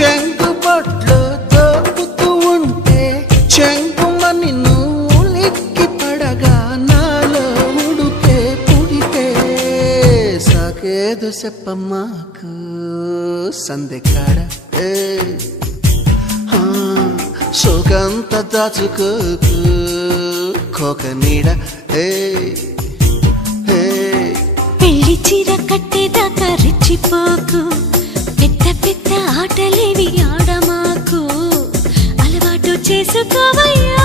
చెంగుబట్లు దోపుతూ ఉంటే చెంగుమని నువ్వు లిక్కి పడగా నాలో ఉడుకే పుడితే సాకేదు చెప్పమ్మాకు సందెకాడ సోకంత దాచుకోకు కోక నీడ పెళ్లి చీర కట్టేదాకా రెచ్చిపోకు పెద్ద పెద్ద ఆటలేవి ఆడమాకు అలవాటు చేసుకోవయ్యా